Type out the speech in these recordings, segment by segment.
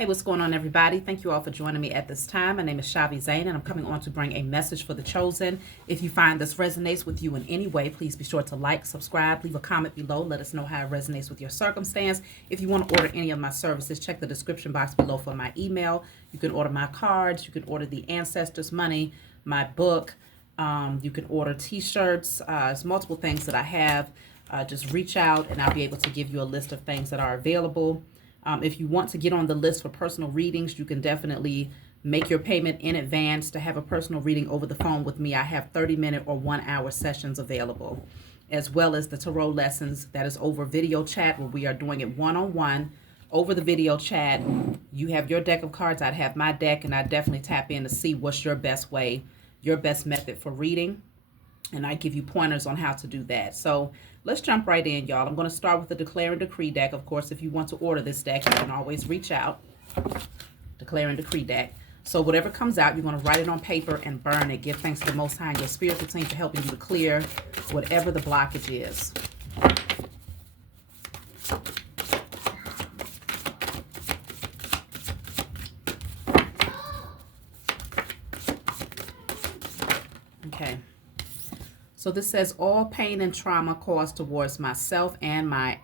Hey, what's going on, everybody? Thank you all for joining me at this time. My name is Shavi Zane, and I'm coming on to bring a message for the chosen. If you find this resonates with you in any way, please be sure to like, subscribe, leave a comment below. Let us know how it resonates with your circumstance. If you want to order any of my services, check the description box below for my email. You can order my cards. You can order the Ancestors Money, my book. You can order t-shirts. There's multiple things that I have. Just reach out, and I'll be able to give you a list of things that are available. If you want to get on the list for personal readings, you can definitely make your payment in advance to have a personal reading over the phone with me. I have 30-minute or 1-hour sessions available, as well as the tarot lessons that is over video chat, where we are doing it one-on-one over the video chat. You have your deck of cards, I'd have my deck, and I definitely tap in to see what's your best way, your best method for reading. And I give you pointers on how to do that. So let's jump right in, y'all. I'm going to start with the Declare and Decree deck. Of course, if you want to order this deck, you can always reach out. Declare and Decree deck. So whatever comes out, you're going to write it on paper and burn it. Give thanks to the Most High and your spiritual team for helping you to clear whatever the blockage is. Okay. So this says, all pain and trauma caused towards myself and my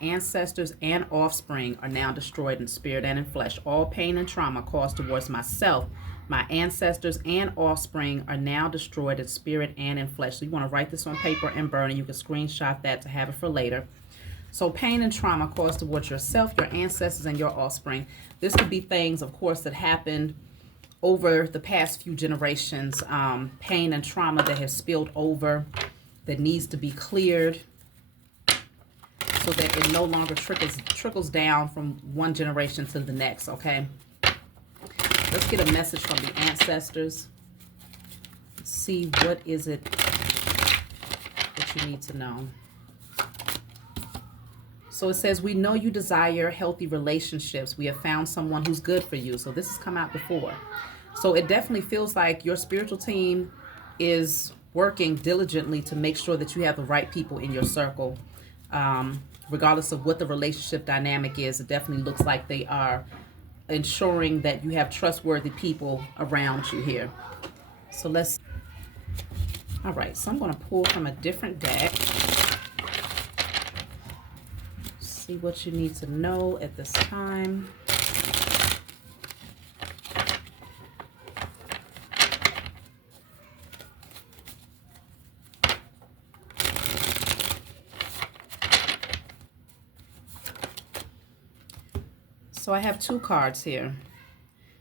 ancestors and offspring are now destroyed in spirit and in flesh. All pain and trauma caused towards myself, my ancestors and offspring are now destroyed in spirit and in flesh. So you want to write this on paper and burn it. You can screenshot that to have it for later. So pain and trauma caused towards yourself, your ancestors, and your offspring. This could be things, of course, that happened over the past few generations, pain and trauma that has spilled over, that needs to be cleared so that it no longer trickles down from one generation to the next, okay? Let's get a message from the ancestors. Let's see, what is it that you need to know? So it says, we know you desire healthy relationships. We have found someone who's good for you. So this has come out before. So it definitely feels like your spiritual team is working diligently to make sure that you have the right people in your circle. Regardless of what the relationship dynamic is, it definitely looks like they are ensuring that you have trustworthy people around you here. So all right, so I'm going to pull from a different deck. See what you need to know at this time. So I have two cards here.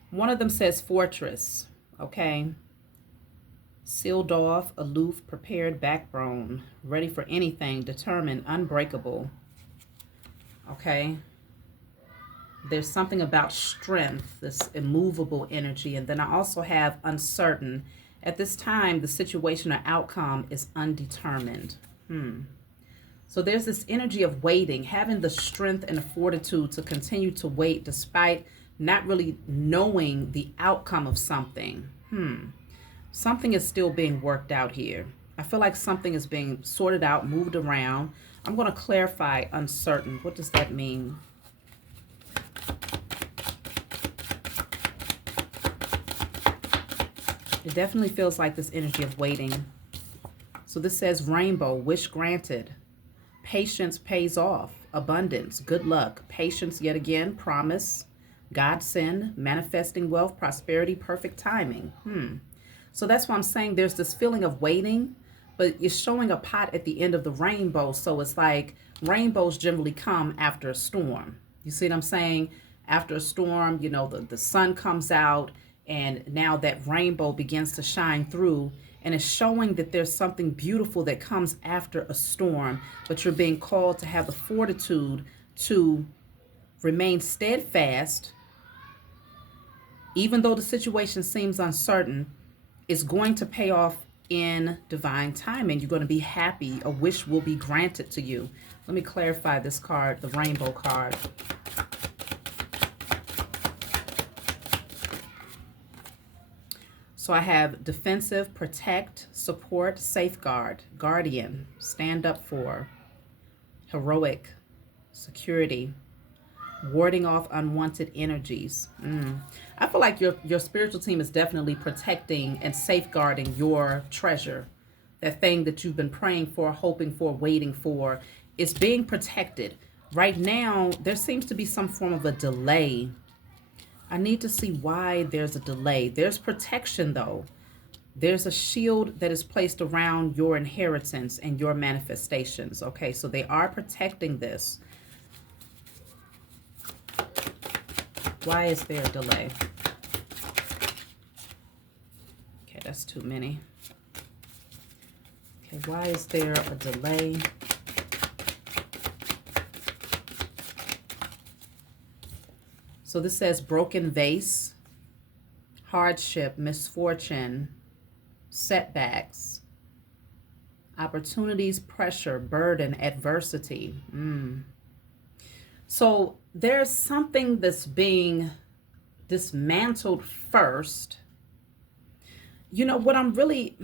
One of them says Fortress, okay? Sealed off, aloof, prepared, backbone, ready for anything, determined, unbreakable. Okay, there's something about strength, this immovable energy. And then I also have uncertain. At this time, the situation or outcome is undetermined. So there's this energy of waiting, having the strength and the fortitude to continue to wait despite not really knowing the outcome of something. Something is still being worked out here. I feel like something is being sorted out, moved around. I'm going to clarify uncertain. What does that mean? It definitely feels like this energy of waiting. So this says rainbow, wish granted. Patience pays off. Abundance, good luck. Patience yet again, promise. Godsend, manifesting wealth, prosperity, perfect timing. So that's why I'm saying there's this feeling of waiting, but it's showing a pot at the end of the rainbow. So it's like rainbows generally come after a storm. You see what I'm saying? After a storm, you know, the sun comes out, and now that rainbow begins to shine through, and it's showing that there's something beautiful that comes after a storm, but you're being called to have the fortitude to remain steadfast. Even though the situation seems uncertain, it's going to pay off in divine timing. You're going to be happy. A wish will be granted to you. Let me clarify this card, the rainbow card. So I have defensive, protect, support, safeguard, guardian, stand up for, heroic, security, Warding off unwanted energies. I feel like your spiritual team is definitely protecting and safeguarding your treasure. That thing that you've been praying for, hoping for, waiting for, is being protected. Right now, there seems to be some form of a delay. I need to see why there's a delay. There's protection, though. There's a shield that is placed around your inheritance and your manifestations. Okay, so they are protecting this. Why is there a delay? Okay, that's too many. Okay, why is there a delay? So this says broken vase, hardship, misfortune, setbacks, opportunities, pressure, burden, adversity. So there's something that's being dismantled first. You know what I'm really,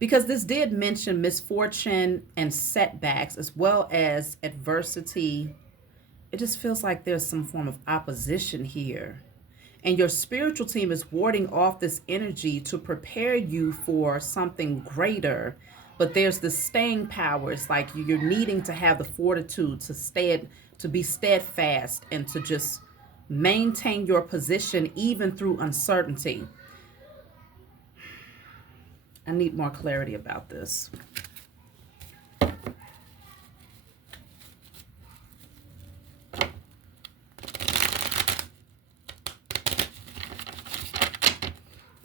because this did mention misfortune and setbacks as well as adversity. It just feels like there's some form of opposition here. And your spiritual team is warding off this energy to prepare you for something greater. But there's the staying power. It's like you're needing to have the fortitude to be steadfast and to just maintain your position even through uncertainty. I need more clarity about this.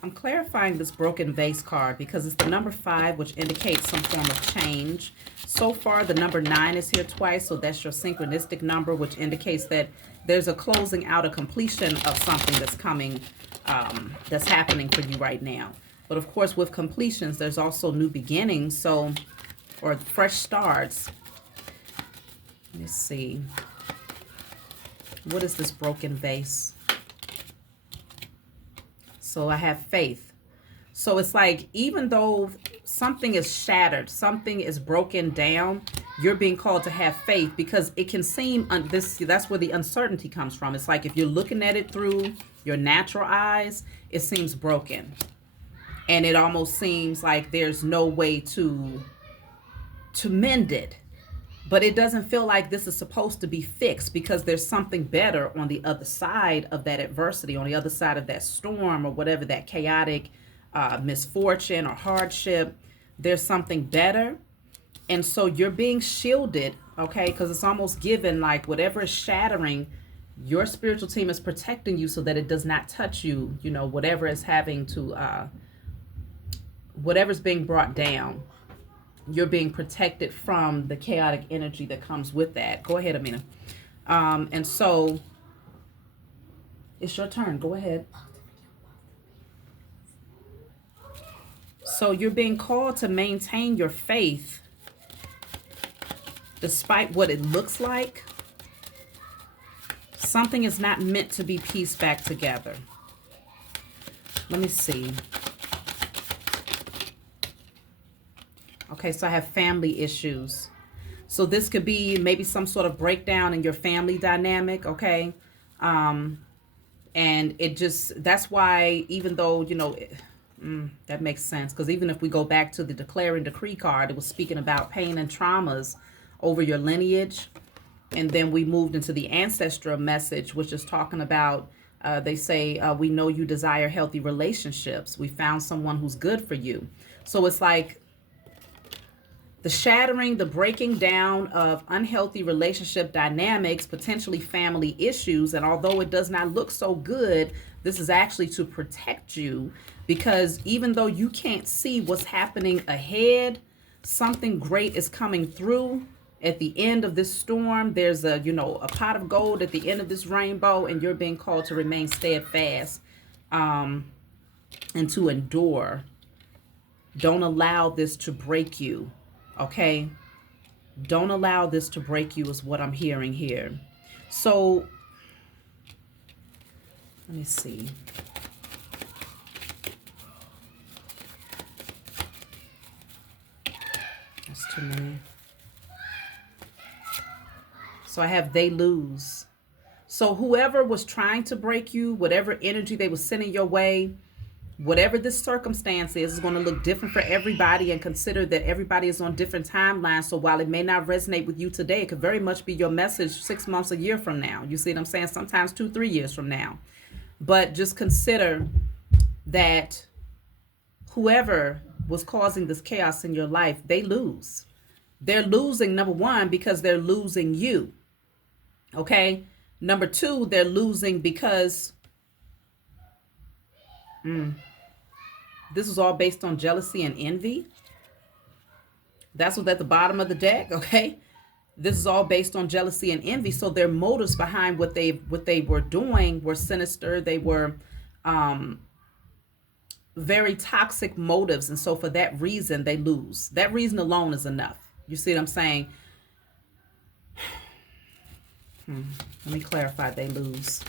I'm clarifying this broken vase card because it's the number 5, which indicates some form of change. So far, the number 9 is here twice, so that's your synchronistic number, which indicates that there's a closing out, a completion of something that's coming, that's happening for you right now. But of course, with completions, there's also new beginnings, or fresh starts. Let me see. What is this broken vase? So I have faith. So it's like, even though something is shattered, something is broken down, you're being called to have faith, because it can seem, that's where the uncertainty comes from. It's like if you're looking at it through your natural eyes, it seems broken. And it almost seems like there's no way to mend it. But it doesn't feel like this is supposed to be fixed, because there's something better on the other side of that adversity, on the other side of that storm, or whatever, that chaotic misfortune or hardship. There's something better. And so you're being shielded, okay? Because it's almost given like whatever is shattering, your spiritual team is protecting you so that it does not touch you, you know, whatever is having to, whatever's being brought down. You're being protected from the chaotic energy that comes with that. Go ahead, Amina. And so it's your turn. Go ahead. So you're being called to maintain your faith despite what it looks like. Something is not meant to be pieced back together. Let me see. Okay, so I have family issues. So this could be maybe some sort of breakdown in your family dynamic, okay? And it just, that's why, even though, you know, that makes sense. Because even if we go back to the declare and decree card, it was speaking about pain and traumas over your lineage. And then we moved into the ancestral message, which is talking about, they say, we know you desire healthy relationships. We found someone who's good for you. So it's like, the shattering, the breaking down of unhealthy relationship dynamics, potentially family issues. And although it does not look so good, this is actually to protect you, because even though you can't see what's happening ahead, something great is coming through. At the end of this storm, there's a, you know, a pot of gold at the end of this rainbow, and you're being called to remain steadfast, and to endure. Don't allow this to break you. Okay, don't allow this to break you is what I'm hearing here. So let me see. That's too many. So I have they lose. So whoever was trying to break you, whatever energy they were sending your way, whatever this circumstance is going to look different for everybody, and consider that everybody is on different timelines. So while it may not resonate with you today, it could very much be your message 6 months, a year from now. You see what I'm saying? Sometimes 2, 3 years from now. But just consider that whoever was causing this chaos in your life, they lose. They're losing, number one, because they're losing you. Okay? Number two, they're losing because this is all based on jealousy and envy. That's what's at the bottom of the deck, okay? This is all based on jealousy and envy. So their motives behind what they were doing were sinister. They were very toxic motives. And so for that reason, they lose. That reason alone is enough. You see what I'm saying? Let me clarify, they lose.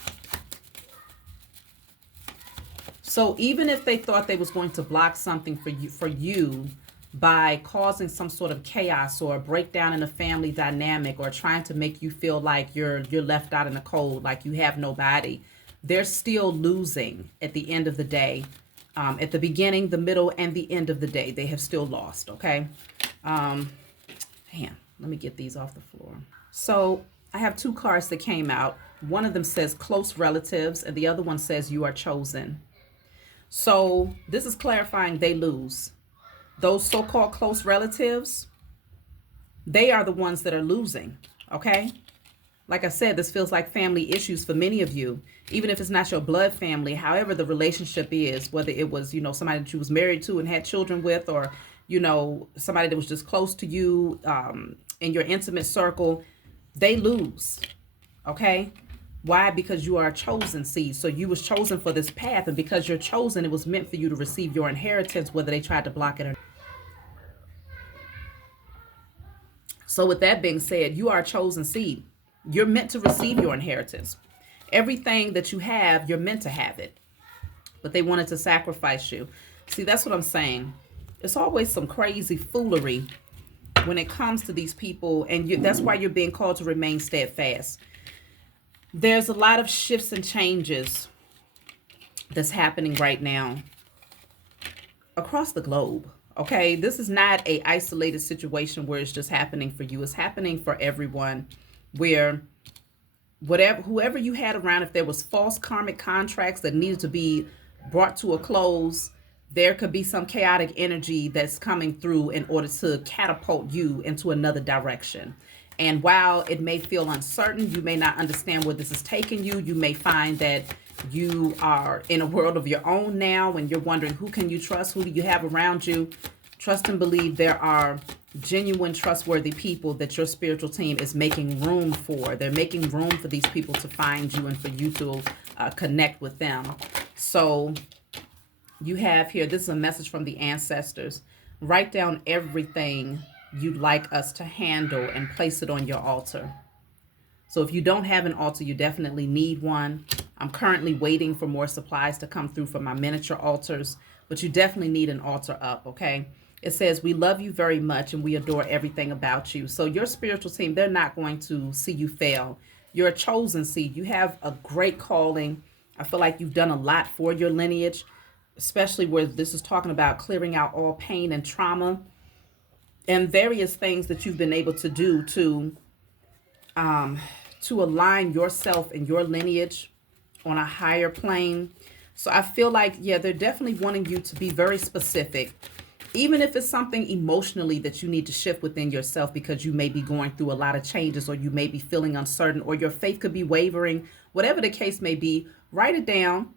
So even if they thought they was going to block something for you by causing some sort of chaos or a breakdown in a family dynamic, or trying to make you feel like you're left out in the cold, like you have nobody, they're still losing at the end of the day. At the beginning, the middle, and the end of the day, they have still lost, okay? Man, let me get these off the floor. So I have two cards that came out. One of them says close relatives, and the other one says you are chosen. So this is clarifying they lose. Those so-called close relatives, they are the ones that are losing, okay? Like I said, this feels like family issues for many of you, even if it's not your blood family. However the relationship is, whether it was, somebody that you was married to and had children with, or, somebody that was just close to you in your intimate circle, they lose, okay? Why? Because you are a chosen seed. So you was chosen for this path, and because you're chosen, it was meant for you to receive your inheritance, whether they tried to block it or not. So with that being said, you are a chosen seed. You're meant to receive your inheritance. Everything that you have, you're meant to have it. But they wanted to sacrifice you. See, that's what I'm saying. It's always some crazy foolery when it comes to these people, and that's why you're being called to remain steadfast. There's a lot of shifts and changes that's happening right now across the globe. Okay, this is not a isolated situation where it's just happening for you. It's happening for everyone, where whoever you had around, if there was false karmic contracts that needed to be brought to a close, there could be some chaotic energy that's coming through in order to catapult you into another direction. And while it may feel uncertain, you may not understand where this is taking you. You may find that you are in a world of your own now, and you're wondering, who can you trust? Who do you have around you? Trust and believe there are genuine, trustworthy people that your spiritual team is making room for. They're making room for these people to find you and for you to connect with them. So you have here, this is a message from the ancestors. Write down everything you'd like us to handle and place it on your altar. So if you don't have an altar, you definitely need one. I'm currently waiting for more supplies to come through for my miniature altars, but you definitely need an altar up, okay? It says, we love you very much and we adore everything about you. So your spiritual team, they're not going to see you fail. You're a chosen seed. You have a great calling. I feel like you've done a lot for your lineage, especially where this is talking about clearing out all pain and trauma and various things that you've been able to do to align yourself and your lineage on a higher plane. So I feel like, yeah, they're definitely wanting you to be very specific, even if it's something emotionally that you need to shift within yourself, because you may be going through a lot of changes, or you may be feeling uncertain, or your faith could be wavering. Whatever the case may be, write it down.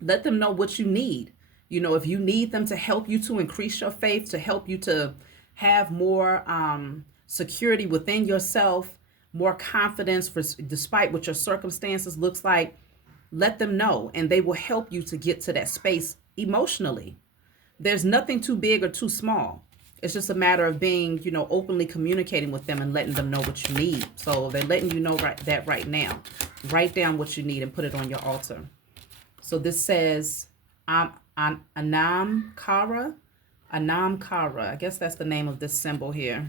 Let them know what you need. If you need them to help you to increase your faith, to help you to have more security within yourself, more confidence despite what your circumstances looks like, let them know, and they will help you to get to that space emotionally. There's nothing too big or too small. It's just a matter of being, openly communicating with them and letting them know what you need. So they're letting you know that right now. Write down what you need and put it on your altar. So this says, Anam Kara. I guess that's the name of this symbol here.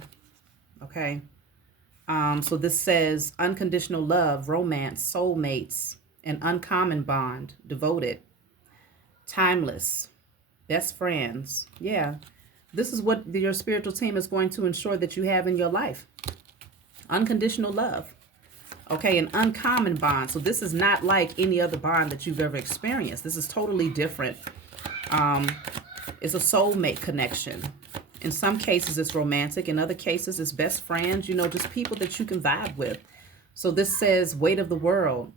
Okay. So this says unconditional love, romance, soulmates, an uncommon bond, devoted, timeless, best friends. Yeah, this is what your spiritual team is going to ensure that you have in your life. Unconditional love. Okay, an uncommon bond. So this is not like any other bond that you've ever experienced. This is totally different. It's a soulmate connection. In some cases, it's romantic. In other cases, it's best friends, just people that you can vibe with. So this says weight of the world.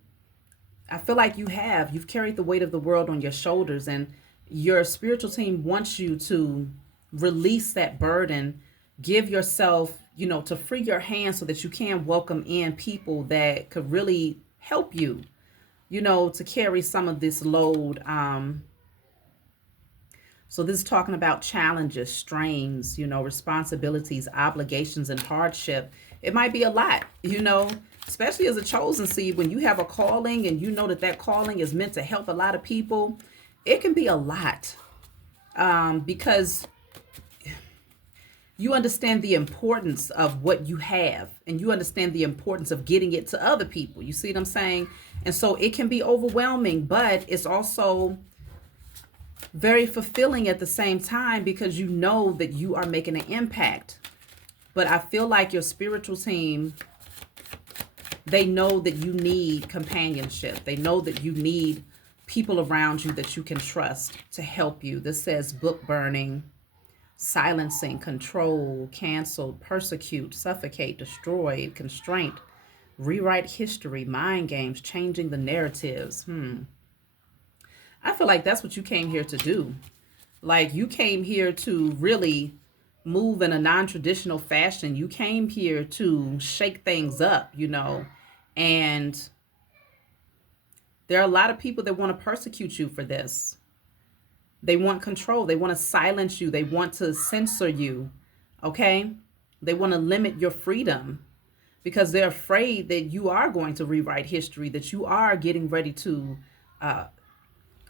I feel like you've carried the weight of the world on your shoulders, and your spiritual team wants you to release that burden, give yourself, to free your hands so that you can welcome in people that could really help you, to carry some of this load. So this is talking about challenges, strains, responsibilities, obligations, and hardship. It might be a lot, especially as a chosen seed, when you have a calling and you know that calling is meant to help a lot of people. It can be a lot because you understand the importance of what you have, and you understand the importance of getting it to other people. You see what I'm saying? And so it can be overwhelming, but it's also very fulfilling at the same time, because you know that you are making an impact. But I feel like your spiritual team, they know that you need companionship. They know that you need people around you that you can trust to help you. This says book burning, silencing, control, cancel, persecute, suffocate, destroy, constraint, rewrite history, mind games, changing the narratives. I feel like that's what you came here to do. Like, you came here to really move in a non-traditional fashion. You came here to shake things up, and there are a lot of people that want to persecute you for this. They want control. They want to silence you. They want to censor you. Okay? They want to limit your freedom because they're afraid that you are going to rewrite history, that you are getting ready to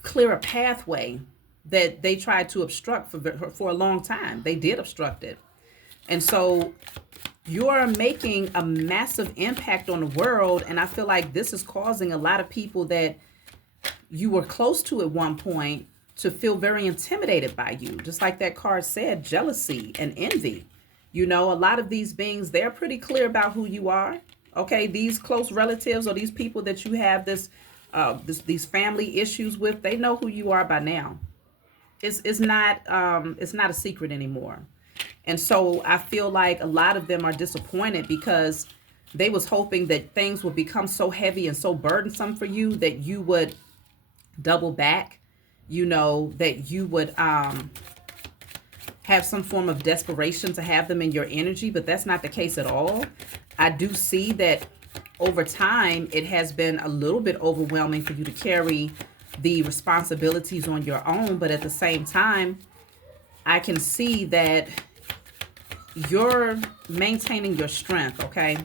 clear a pathway that they tried to obstruct for a long time. They did obstruct it. And so you're making a massive impact on the world. And I feel like this is causing a lot of people that you were close to at one point to feel very intimidated by you. Just like that card said, jealousy and envy. A lot of these beings, they're pretty clear about who you are. Okay, these close relatives or these people that you have these family issues with, they know who you are by now. It's not a secret anymore. And so I feel like a lot of them are disappointed because they was hoping that things would become so heavy and so burdensome for you that you would double back, that you would have some form of desperation to have them in your energy, but that's not the case at all. I do see that over time, it has been a little bit overwhelming for you to carry the responsibilities on your own. But at the same time, I can see that you're maintaining your strength, okay?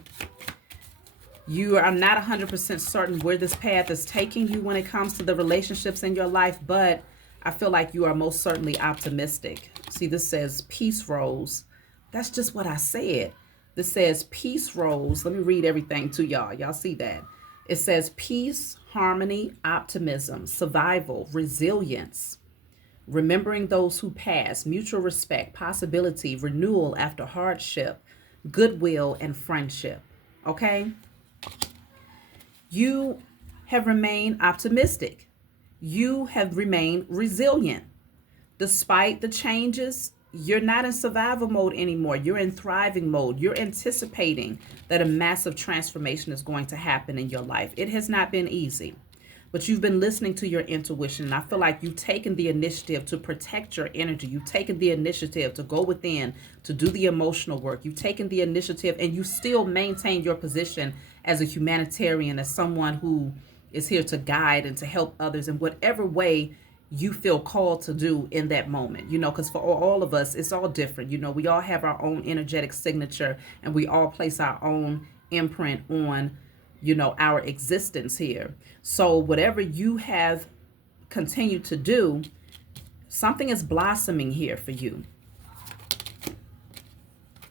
You are not 100% certain where this path is taking you when it comes to the relationships in your life, but I feel like you are most certainly optimistic. See, this says peace rose. That's just what I said. This says peace rose. Let me read everything to y'all. Y'all see that? It says peace, harmony, optimism, survival, resilience, remembering those who pass, mutual respect, possibility, renewal after hardship, goodwill, and friendship. Okay? You have remained optimistic. You have remained resilient. Despite the changes, you're not in survival mode anymore. You're in thriving mode. You're anticipating that a massive transformation is going to happen in your life. It has not been easy, but you've been listening to your intuition. And I feel like you've taken the initiative to protect your energy. You've taken the initiative to go within, to do the emotional work. You've taken the initiative, and you still maintain your position as a humanitarian, as someone who is here to guide and to help others in whatever way you feel called to do in that moment, because for all of us, it's all different. We all have our own energetic signature, and we all place our own imprint on, our existence here. So whatever you have continued to do, something is blossoming here for you.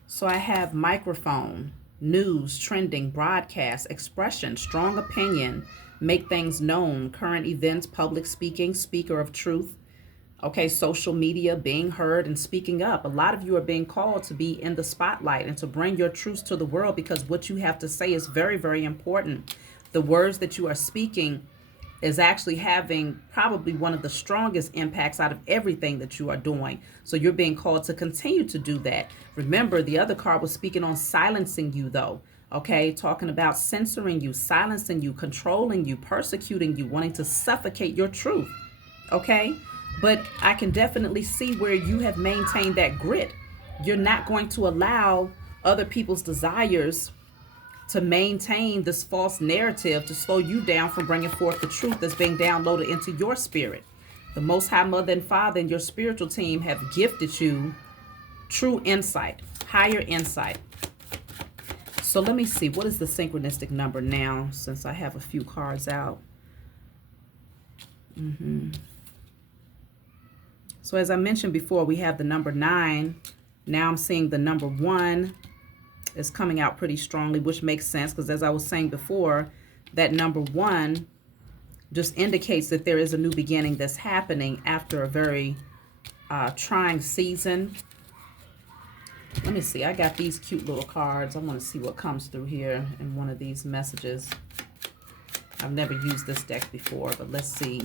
So I have microphone, news, trending, broadcast, expression, strong opinion, make things known, current events, public speaking, speaker of truth. Okay, social media, being heard and speaking up. A lot of you are being called to be in the spotlight and to bring your truths to the world, because what you have to say is very, very important. The words that you are speaking is actually having probably one of the strongest impacts out of everything that you are doing. So you're being called to continue to do that. Remember, the other card was speaking on silencing you, though. Okay, talking about censoring you, silencing you, controlling you, persecuting you, wanting to suffocate your truth. Okay, but I can definitely see where you have maintained that grit. You're not going to allow other people's desires to maintain this false narrative to slow you down from bringing forth the truth that's being downloaded into your spirit. The Most High Mother and Father and your spiritual team have gifted you true insight, higher insight. So let me see, what is the synchronistic number now, since I have a few cards out? So as I mentioned before, we have the number 9. Now I'm seeing the number 1 is coming out pretty strongly, which makes sense, because as I was saying before, that number 1 just indicates that there is a new beginning that's happening after a very trying season. Let me see, I got these cute little cards. I want to see what comes through here in one of these messages. I've never used this deck before, but let's see.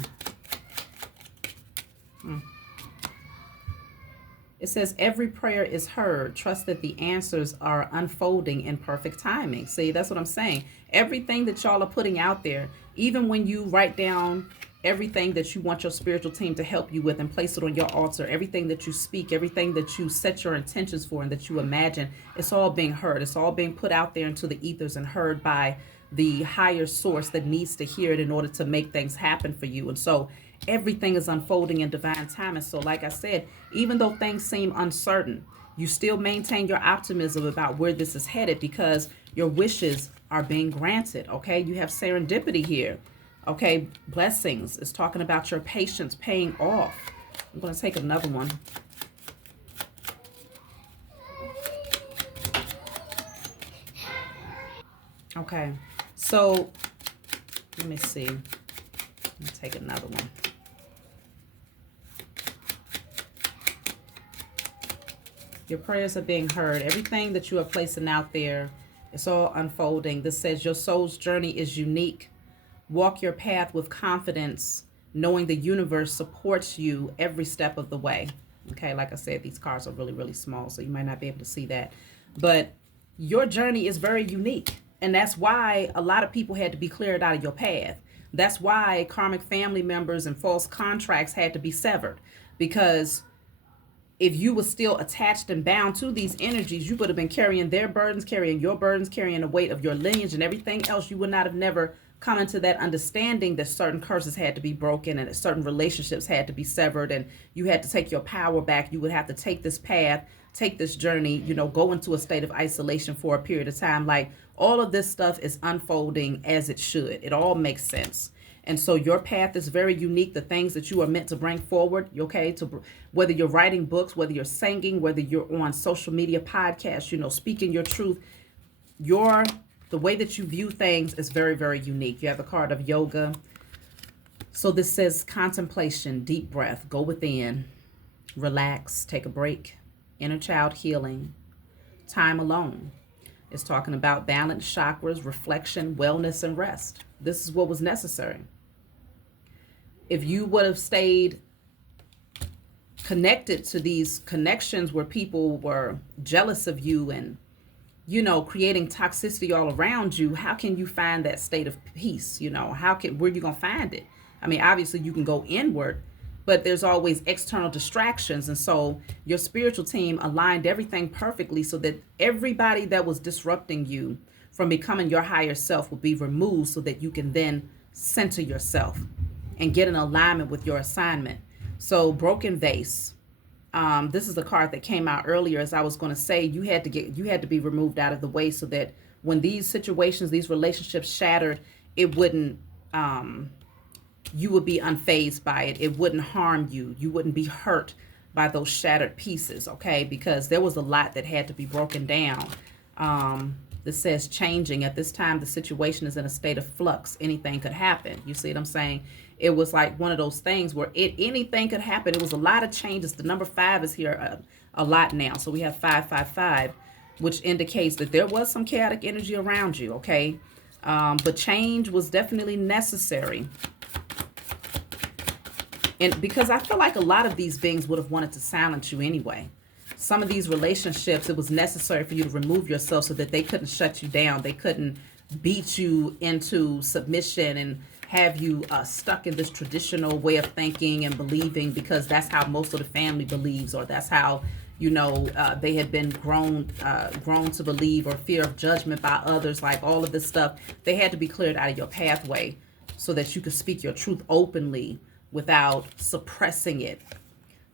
It says, every prayer is heard. Trust that the answers are unfolding in perfect timing. See, that's what I'm saying. Everything that y'all are putting out there, even when you write down everything that you want your spiritual team to help you with and place it on your altar, everything that you speak, everything that you set your intentions for and that you imagine, it's all being heard. It's all being put out there into the ethers and heard by the higher source that needs to hear it in order to make things happen for you. And so everything is unfolding in divine time. And so, like I said, even though things seem uncertain, you still maintain your optimism about where this is headed, because your wishes are being granted. Okay, you have serendipity here. Okay, blessings. It's talking about your patience paying off. I'm going to take another one. Okay, so let me see. Let me take another one. Your prayers are being heard. Everything that you are placing out there, it's all unfolding. This says your soul's journey is unique. Walk your path with confidence, knowing the universe supports you every step of the way. Okay, like I said, these cards are really, really small, so you might not be able to see that. But your journey is very unique. And that's why a lot of people had to be cleared out of your path. That's why karmic family members and false contracts had to be severed. Because if you were still attached and bound to these energies, you would have been carrying their burdens, carrying your burdens, carrying the weight of your lineage and everything else. You would not have never come into that understanding that certain curses had to be broken and that certain relationships had to be severed, and you had to take your power back. You would have to take this path, take this journey, you know, go into a state of isolation for a period of time. Like, all of this stuff is unfolding as it should. It all makes sense. And so your path is very unique. The things that you are meant to bring forward, okay, to whether you're writing books, whether you're singing, whether you're on social media podcasts, you know, speaking your truth, the way that you view things is very, very unique. You have a card of yoga. So this says contemplation, deep breath, go within, relax, take a break, inner child healing, time alone. It's talking about balanced chakras, reflection, wellness, and rest. This is what was necessary. If you would have stayed connected to these connections where people were jealous of you and, you know, creating toxicity all around you, how can you find that state of peace? You know, where you going to find it? I mean, obviously you can go inward, but there's always external distractions. And so your spiritual team aligned everything perfectly so that everybody that was disrupting you from becoming your higher self will be removed, so that you can then center yourself and get in alignment with your assignment. So broken vase. This is the card that came out earlier. As I was going to say, you had to be removed out of the way, so that when these situations, these relationships shattered, it wouldn't, you would be unfazed by it. It wouldn't harm you. You wouldn't be hurt by those shattered pieces, okay? Because there was a lot that had to be broken down. This says changing. At this time, the situation is in a state of flux. Anything could happen. You see what I'm saying? It was like one of those things where anything could happen. It was a lot of changes. The number 5 is here a lot now. So we have 555, which indicates that there was some chaotic energy around you, okay? But change was definitely necessary. And because I feel like a lot of these beings would have wanted to silence you anyway. Some of these relationships, it was necessary for you to remove yourself so that they couldn't shut you down. They couldn't beat you into submission and have you stuck in this traditional way of thinking and believing, because that's how most of the family believes, or that's how, you know, they had been grown to believe, or fear of judgment by others, like all of this stuff. They had to be cleared out of your pathway so that you could speak your truth openly without suppressing it.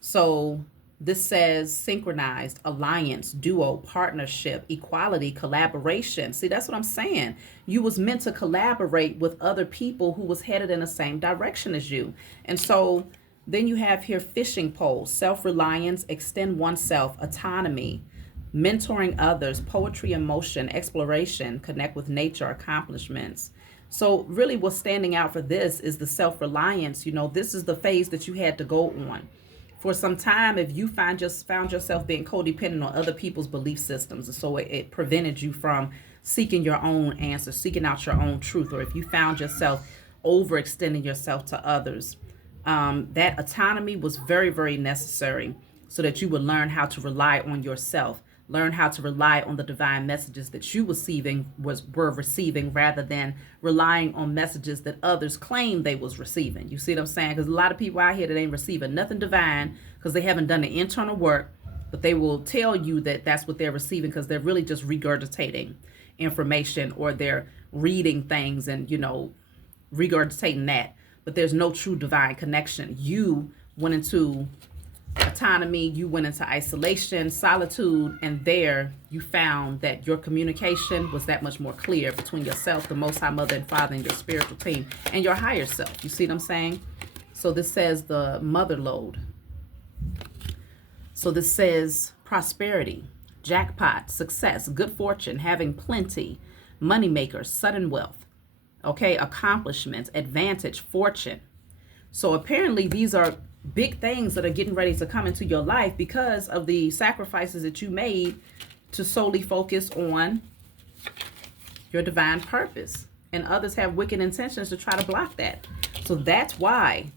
So this says synchronized, alliance, duo, partnership, equality, collaboration. See, that's what I'm saying. You was meant to collaborate with other people who was headed in the same direction as you. And so then you have here fishing poles, self-reliance, extend oneself, autonomy, mentoring others, poetry and motion, exploration, connect with nature, accomplishments. So really what's standing out for this is the self-reliance. You know, this is the phase that you had to go on. For some time, if you found yourself being codependent on other people's belief systems, and so it prevented you from seeking your own answer, seeking out your own truth, or if you found yourself overextending yourself to others, that autonomy was very, very necessary so that you would learn how to rely on yourself, learn how to rely on the divine messages that you were receiving, rather than relying on messages that others claim they was receiving. You see what I'm saying? Because a lot of people out here that ain't receiving nothing divine because they haven't done the internal work, but they will tell you that that's what they're receiving because they're really just regurgitating information, or they're reading things and, you know, regurgitating that. But there's no true divine connection. You went into autonomy, you went into isolation, solitude, and there you found that your communication was that much more clear between yourself, the Most High Mother and Father, and your spiritual team, and your higher self. You see what I'm saying? So this says the mother lode. So this says prosperity, jackpot, success, good fortune, having plenty, moneymaker, sudden wealth, okay, accomplishments, advantage, fortune. So apparently these are big things that are getting ready to come into your life because of the sacrifices that you made to solely focus on your divine purpose. And others have wicked intentions to try to block that. So that's why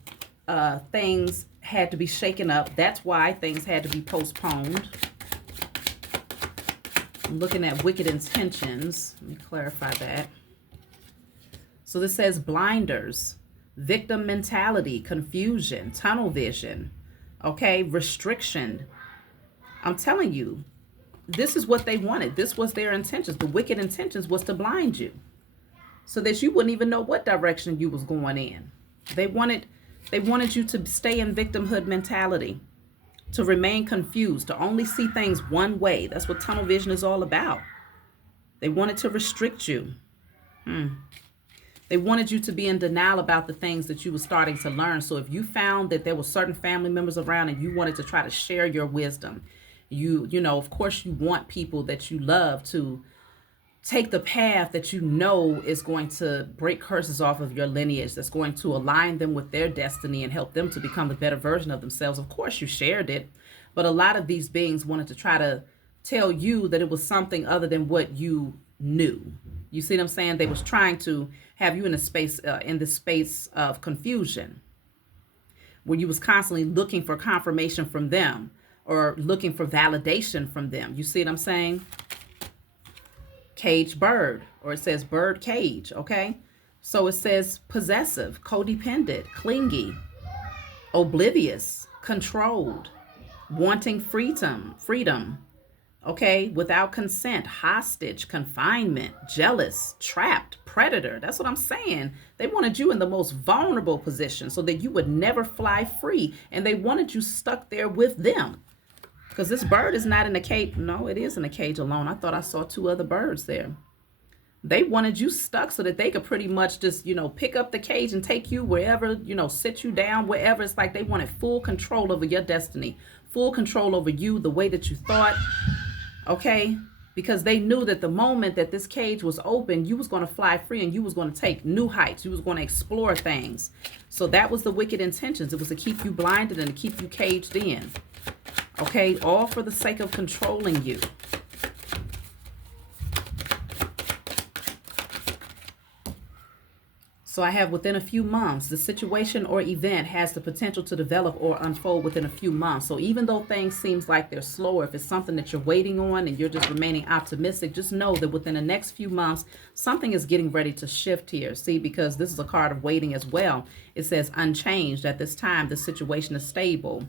things had to be shaken up. That's why things had to be postponed. I'm looking at wicked intentions. Let me clarify that. So this says blinders, victim mentality, confusion, tunnel vision, okay, restriction. I'm telling you, this is what they wanted. This was their intentions. The wicked intentions was to blind you so that you wouldn't even know what direction you was going in. They wanted you to stay in victimhood mentality, to remain confused, to only see things one way. That's what tunnel vision is all about. They wanted to restrict you. They wanted you to be in denial about the things that you were starting to learn. So if you found that there were certain family members around and you wanted to try to share your wisdom, you know, of course you want people that you love to take the path that you know is going to break curses off of your lineage, that's going to align them with their destiny and help them to become the better version of themselves. Of course you shared it, but a lot of these beings wanted to try to tell you that it was something other than what you knew. You see what I'm saying? They was trying to have you in the space of confusion, where you was constantly looking for confirmation from them or looking for validation from them. You see what I'm saying? Cage bird, or it says bird cage, okay? So it says possessive, codependent, clingy, oblivious, controlled, wanting freedom, okay, without consent, hostage, confinement, jealous, trapped, predator. That's what I'm saying. They wanted you in the most vulnerable position so that you would never fly free, and they wanted you stuck there with them. Because this bird is not in a cage. No, it is in a cage alone. I thought I saw 2 other birds there. They wanted you stuck so that they could pretty much just, you know, pick up the cage and take you wherever, you know, sit you down, wherever. It's like they wanted full control over your destiny, full control over you, the way that you thought, okay? because they knew that the moment that this cage was open, you was going to fly free and you was going to take new heights. You was going to explore things. So that was the wicked intentions. It was to keep you blinded and to keep you caged in. Okay, all for the sake of controlling you. So I have within a few months, the situation or event has the potential to develop or unfold within a few months. So even though things seems like they're slower, if it's something that you're waiting on and you're just remaining optimistic, just know that within the next few months, something is getting ready to shift here. See, because this is a card of waiting as well. It says unchanged. At this time, the situation is stable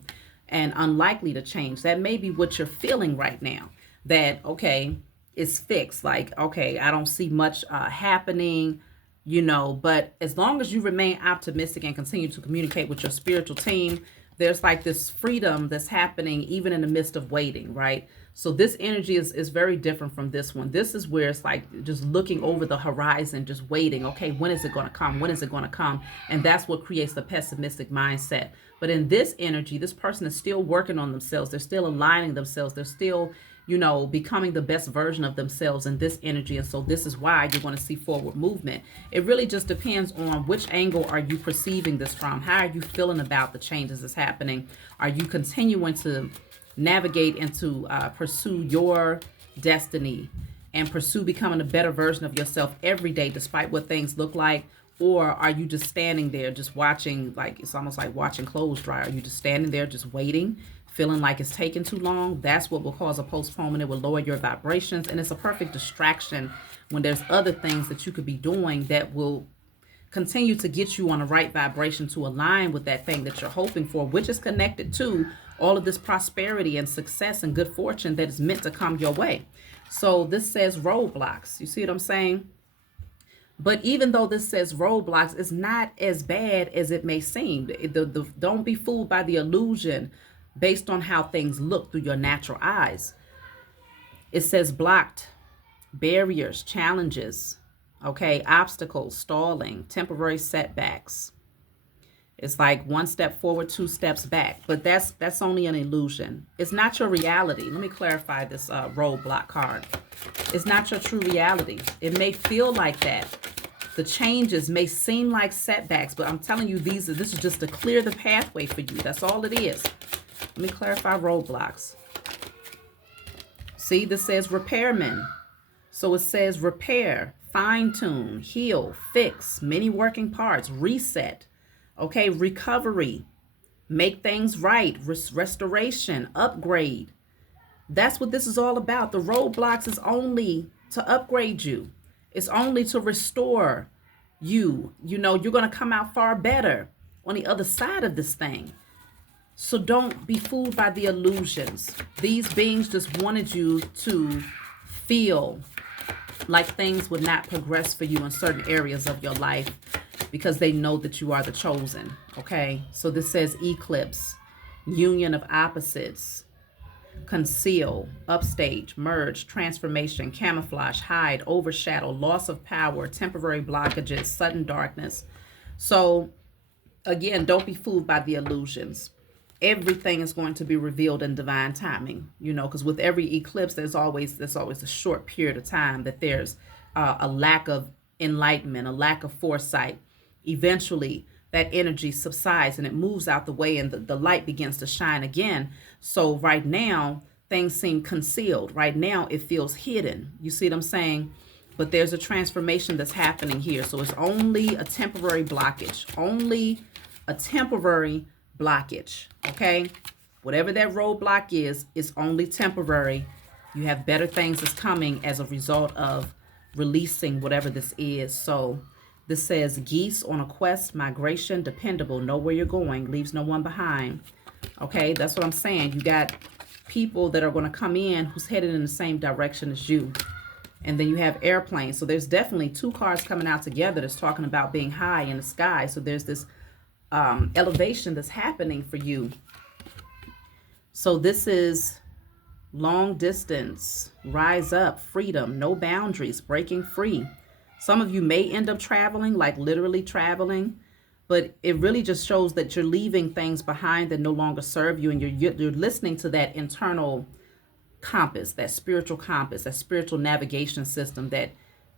and unlikely to change. That may be what you're feeling right now. That, okay, it's fixed. Like, okay, I don't see much happening. You know, but as long as you remain optimistic and continue to communicate with your spiritual team, there's like this freedom that's happening even in the midst of waiting, right? So this energy is very different from this one. This is where it's like just looking over the horizon, just waiting. Okay, when is it going to come? When is it going to come? And that's what creates the pessimistic mindset. But in this energy, this person is still working on themselves. They're still aligning themselves. They're still, you know, becoming the best version of themselves in this energy. And so this is why you're going to see forward movement. It really just depends on which angle are you perceiving this from? How are you feeling about the changes that's happening? Are you continuing to navigate and to pursue your destiny and pursue becoming a better version of yourself every day, despite what things look like? Or are you just standing there just watching, like it's almost like watching clothes dry? Are you just standing there just waiting, feeling like it's taking too long? That's what will cause a postponement. It will lower your vibrations, and it's a perfect distraction when there's other things that you could be doing that will continue to get you on the right vibration to align with that thing that you're hoping for, which is connected to all of this prosperity and success and good fortune that is meant to come your way. So this says roadblocks. You see what I'm saying? But even though this says roadblocks, it's not as bad as it may seem. Don't be fooled by the illusion based on how things look through your natural eyes. It says blocked, barriers, challenges, okay, obstacles, stalling, temporary setbacks. It's like one step forward, two steps back, but that's only an illusion. It's not your reality. Let me clarify this roadblock card. It's not your true reality. It may feel like that. The changes may seem like setbacks, but I'm telling you, this is just to clear the pathway for you. That's all it is. Let me clarify roadblocks. See, this says repairmen. So it says repair, fine-tune, heal, fix, many working parts, reset, okay, recovery, make things right, restoration, upgrade. That's what this is all about. The roadblocks is only to upgrade you. It's only to restore you. You know, you're going to come out far better on the other side of this thing. So don't be fooled by the illusions. These beings just wanted you to feel like things would not progress for you in certain areas of your life because they know that you are the chosen. Okay, so this says eclipse, union of opposites, conceal, upstage, merge, transformation, camouflage, hide, overshadow, loss of power, temporary blockages, sudden darkness. So again, don't be fooled by the illusions. Everything is going to be revealed in divine timing, you know, because with every eclipse, there's always a short period of time that there's a lack of enlightenment, a lack of foresight. Eventually, that energy subsides and it moves out the way and the light begins to shine again. So right now, things seem concealed. Right now, it feels hidden. You see what I'm saying? But there's a transformation that's happening here. So it's only a temporary blockage, only a temporary blockage, okay? Whatever that roadblock is, it's only temporary. You have better things that's coming as a result of releasing whatever this is. So this says geese on a quest, migration, dependable, know where you're going, leaves no one behind. Okay, that's what I'm saying. You got people that are going to come in who's headed in the same direction as you. And then you have airplanes. So there's definitely two cards coming out together that's talking about being high in the sky. So there's this elevation that's happening for you. So this is long distance, rise up, freedom, no boundaries, breaking free. Some of you may end up traveling, like literally traveling, but it really just shows that you're leaving things behind that no longer serve you, and you're listening to that internal compass, that spiritual navigation system that,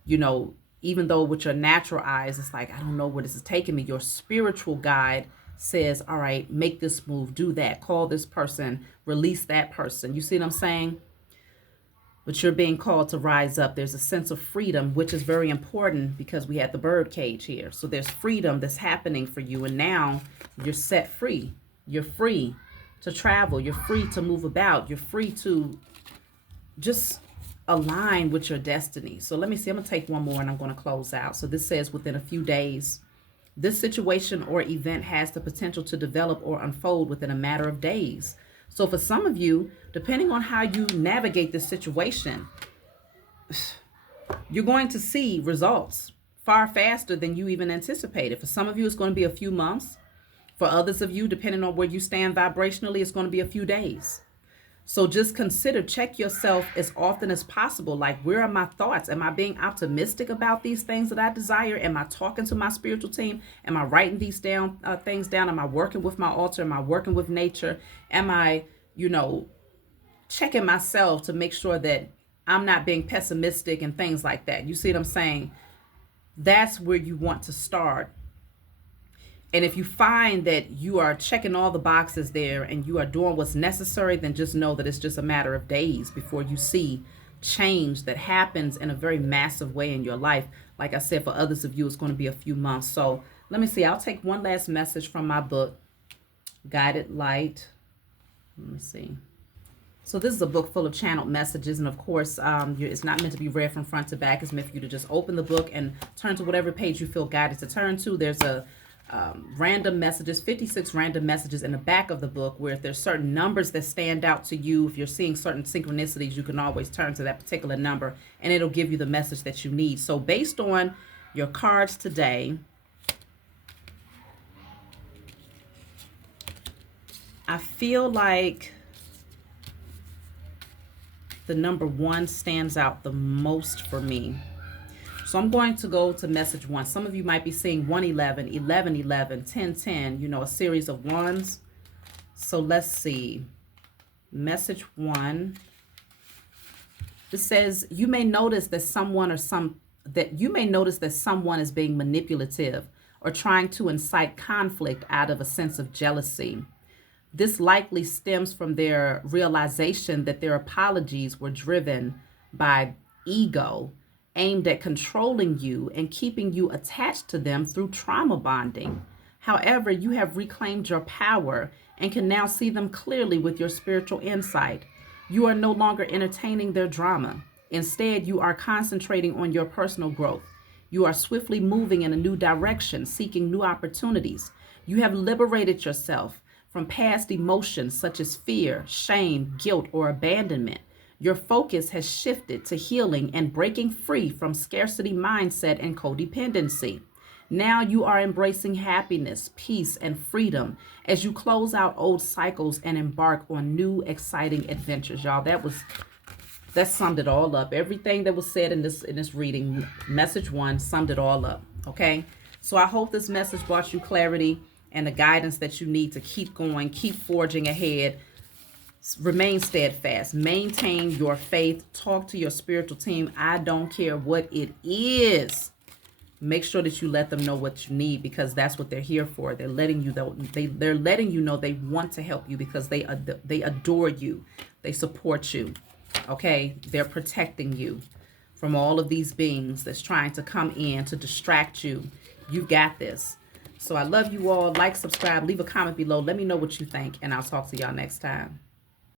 even though with your natural eyes, it's like, I don't know where this is taking me. Your spiritual guide says, all right, make this move, do that, call this person, release that person. You see what I'm saying? But you're being called to rise up. There's a sense of freedom, which is very important because we had the bird cage here. So there's freedom that's happening for you. And now you're set free. You're free to travel. You're free to move about. You're free to just align with your destiny. So let me see. I'm going to take one more and I'm going to close out. So this says within a few days, this situation or event has the potential to develop or unfold within a matter of days. So for some of you, depending on how you navigate this situation, you're going to see results far faster than you even anticipated. For some of you, it's going to be a few months. For others of you, depending on where you stand vibrationally, it's going to be a few days. So just check yourself as often as possible. Like, where are my thoughts? Am I being optimistic about these things that I desire? Am I talking to my spiritual team? Am I writing these things down? Am I working with my altar? Am I working with nature? Am I, checking myself to make sure that I'm not being pessimistic and things like that? You see what I'm saying? That's where you want to start. And if you find that you are checking all the boxes there and you are doing what's necessary, then just know that it's just a matter of days before you see change that happens in a very massive way in your life. Like I said, for others of you, it's going to be a few months. So let me see. I'll take one last message from my book, Guided Light. Let me see. So this is a book full of channeled messages. And of course, it's not meant to be read from front to back. It's meant for you to just open the book and turn to whatever page you feel guided to turn to. There's a random messages, 56 random messages in the back of the book, where if there's certain numbers that stand out to you, if you're seeing certain synchronicities, you can always turn to that particular number and it'll give you the message that you need. So based on your cards today, I feel like the number 1 stands out the most for me. So I'm going to go to message 1. Some of you might be seeing 111, 1111, 1010, a series of ones. So let's see. Message 1. It says you may notice that someone is being manipulative or trying to incite conflict out of a sense of jealousy. This likely stems from their realization that their apologies were driven by ego, aimed at controlling you and keeping you attached to them through trauma bonding. However, you have reclaimed your power and can now see them clearly with your spiritual insight. You are no longer entertaining their drama. Instead, you are concentrating on your personal growth. You are swiftly moving in a new direction, seeking new opportunities. You have liberated yourself from past emotions such as fear, shame, guilt, or abandonment. Your focus has shifted to healing and breaking free from scarcity mindset and codependency. Now you are embracing happiness, peace, and freedom as you close out old cycles and embark on new, exciting adventures. Y'all, that summed it all up. Everything that was said in this reading, message 1, summed it all up. Okay? So I hope this message brought you clarity and the guidance that you need to keep going, keep forging ahead. Remain steadfast, maintain your faith, talk to your spiritual team. I don't care what it is. Make sure that you let them know what you need, because that's what they're here for. They're letting you know they want to help you because they adore you. They support you. Okay? They're protecting you from all of these beings that's trying to come in to distract you. You got this. So I love you all. Like, subscribe, leave a comment below. Let me know what you think, and I'll talk to y'all next time.